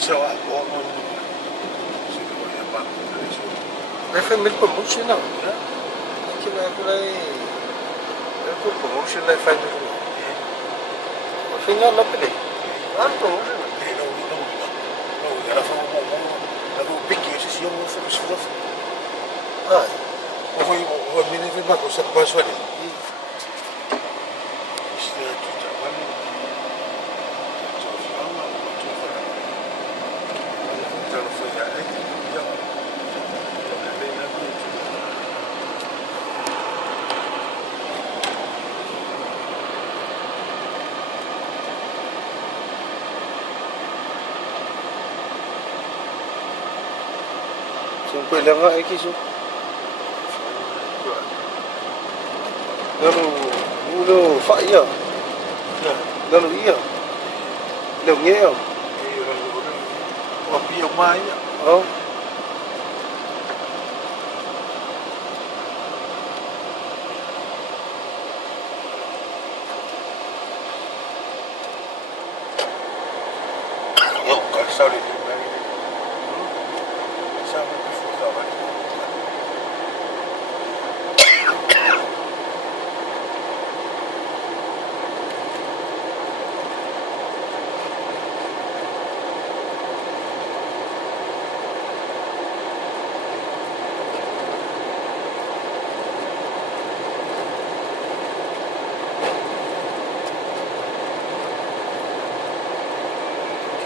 Ciao, Đây phải mình promotion nào? Chứ là cái này cái promotion này phải mình phải nhớ lắm cái này. Ăn promotion. Ah, sampai lama lagi tu. Lalu faya. Lalu iya. Lalu nghe không? Oh. Sorry.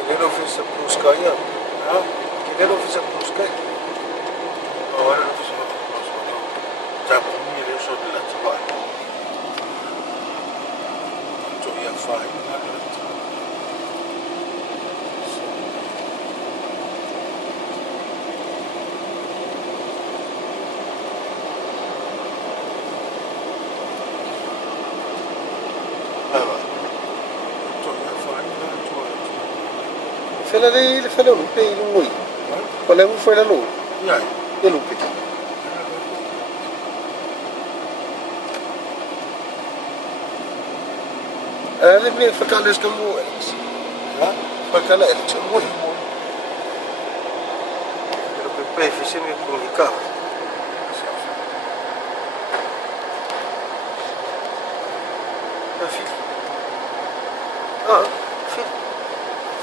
Quem não fez a busca aí? Quem não fez a busca aí? Ahora no se ya por mí eso de la chapa. Yo ya fai na la. Fela de fela lupe e não moi. Qual é o foi lá no? Ya. E lupe. Ele me foi cá les como eles. Foi cá eles como moi. Pero que pefe se me comunicava. Filho. Ah, filho.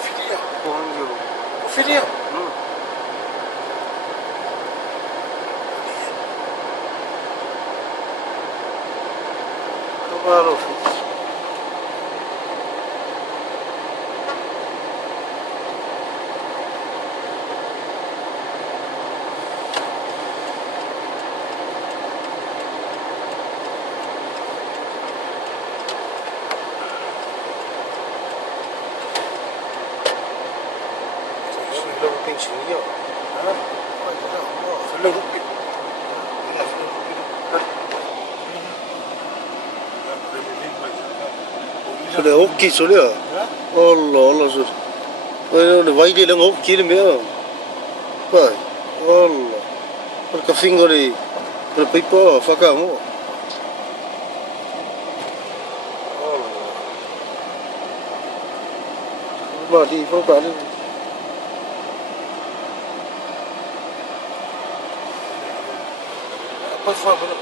Filha. O filho. Claro, filho. Sudah okey sudah. Allah Allah sudah. Ini wide lang okey ni meh. Pai. Allah. Perkafing oli. Perpipa fakamu. Allah. Badi fakali. Apa fakal?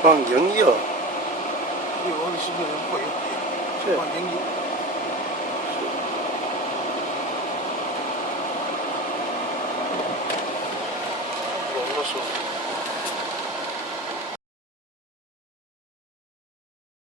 放营业。有的是人会有，放营业。